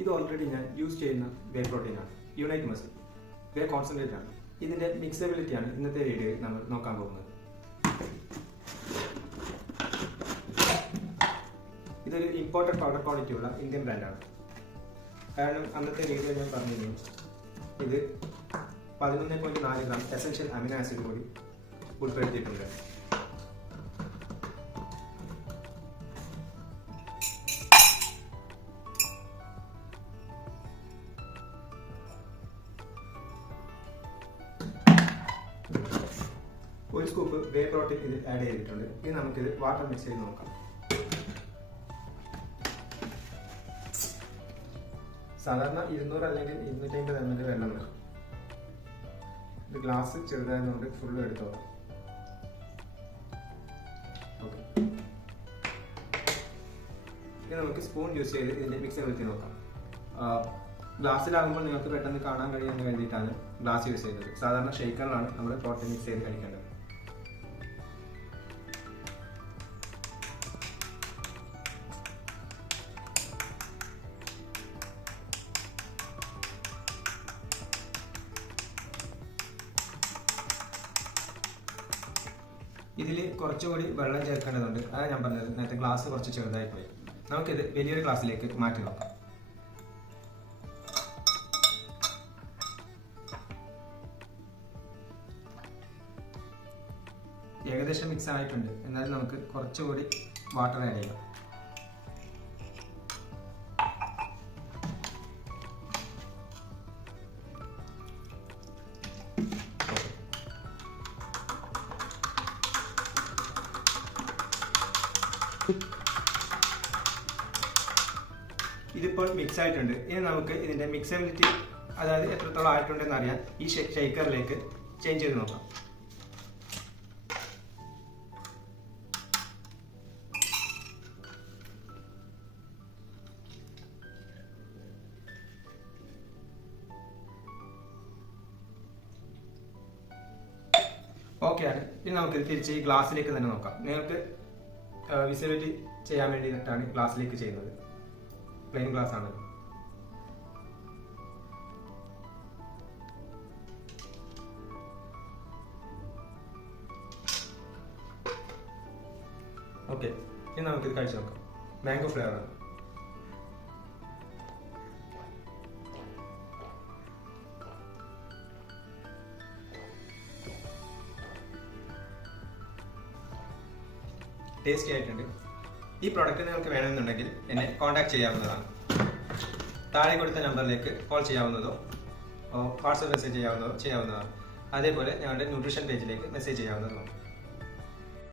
ഇത് ഓൾറെഡി ഞാൻ യൂസ് ചെയ്യുന്ന വേ പ്രോട്ടീനാണ്, യുണൈറ്റ് മസിൽ വേ കോൺസെൻട്രേറ്റ് ആണ്. ഇതിൻ്റെ മിക്സബിലിറ്റിയാണ് ഇന്നത്തെ വീഡിയോയിൽ നമ്മൾ നോക്കാൻ പോകുന്നത്. ഇതൊരു ഇമ്പോർട്ടൻറ്റ് പൗഡർ ക്വാളിറ്റി ഉള്ള ഇന്ത്യൻ ബ്രാൻഡാണ്. കാരണം അന്നത്തെ വീഡിയോ ഞാൻ പറഞ്ഞിരുന്നു ഇത് 11.4 ഗ്രാം എസൻഷ്യൽ അമിനോ ആസിഡ് കൂടി ഉൾപ്പെടുത്തിയിട്ടുണ്ട്. ഒരു സ്കൂപ്പ് വേ പ്രോട്ടീൻ ഇത് ആഡ് ചെയ്തിട്ടുണ്ട്. ഇനി നമുക്കിത് വാട്ടർ മിക്സ് ചെയ്ത് നോക്കാം. സാധാരണ 200 അല്ലെങ്കിൽ 250 ml വെള്ളം വേണം. ഇത് ഗ്ലാസ് ചെറുതായതുകൊണ്ട് ഫുള്ള് എടുത്തോളാം. ഓക്കെ, ഇനി നമുക്ക് സ്പൂൺ യൂസ് ചെയ്ത് ഇതിൻ്റെ മിക്സബിലിറ്റി നോക്കാം. ഗ്ലാസ്സിലാകുമ്പോൾ നിങ്ങൾക്ക് പെട്ടെന്ന് കാണാൻ കഴിയുമെന്ന് വേണ്ടിയിട്ടാണ് ഗ്ലാസ് യൂസ് ചെയ്തത്. സാധാരണ ഷെയ്ക്കറിലാണ് നമ്മൾ പ്രോട്ടീൻ മിക്സ് ചെയ്ത് കഴിക്കേണ്ടത്. ഇതിൽ കുറച്ചുകൂടി വെള്ളം ചേർക്കേണ്ടതുണ്ട്. അതാണ് ഞാൻ പറഞ്ഞത്, നേരത്തെ ഗ്ലാസ് കുറച്ച് ചെറുതായി പോയി. നമുക്കിത് വലിയൊരു ഗ്ലാസ്സിലേക്ക് മാറ്റി നോക്കാം. ഏകദേശം മിക്സ് ആയിട്ടുണ്ട്. എന്നാലും നമുക്ക് കുറച്ചുകൂടി വാട്ടർ ആഡ് ചെയ്യാം. ഇതിപ്പോൾ മിക്സ് ആയിട്ടുണ്ട്. ഇനി നമുക്ക് ഇതിൻ്റെ മിക്സബിലിറ്റി, അതായത് എത്രത്തോളം ആയിട്ടുണ്ടെന്ന് അറിയാൻ ഈ ഷെയ്ക്കറിലേക്ക് ചേഞ്ച് ചെയ്ത് നോക്കാം. ഓക്കെ ആണ്. ഇനി നമുക്ക് തിരിച്ച് ഈ ഗ്ലാസ്സിലേക്ക് തന്നെ നോക്കാം. നിങ്ങൾക്ക് വിസിബിലിറ്റി ചെയ്യാൻ വേണ്ടിയിട്ടാണ് ഗ്ലാസ്സിലേക്ക് ചെയ്യുന്നത്. പ്ലെയിൻ ഗ്ലാസ് ആണ്. ഓക്കെ, ഇനി നമുക്കിത് കഴിച്ചു നോക്കാം. മാംഗോ ഫ്ലേവർ ആണ്. ടേസ്റ്റി ആയിട്ടുണ്ട്. ഈ പ്രോഡക്റ്റ് നിങ്ങൾക്ക് വേണമെന്നുണ്ടെങ്കിൽ എന്നെ കോൺടാക്ട് ചെയ്യാവുന്നതാണ്. താഴെ കൊടുത്ത നമ്പറിലേക്ക് കോൾ ചെയ്യാവുന്നതോ വാട്സപ്പ് മെസ്സേജ് ചെയ്യാവുന്നതാണ്. അതേപോലെ ഞങ്ങളുടെ ന്യൂട്രീഷൻ പേജിലേക്ക് മെസ്സേജ് ചെയ്യാവുന്നതാണ്.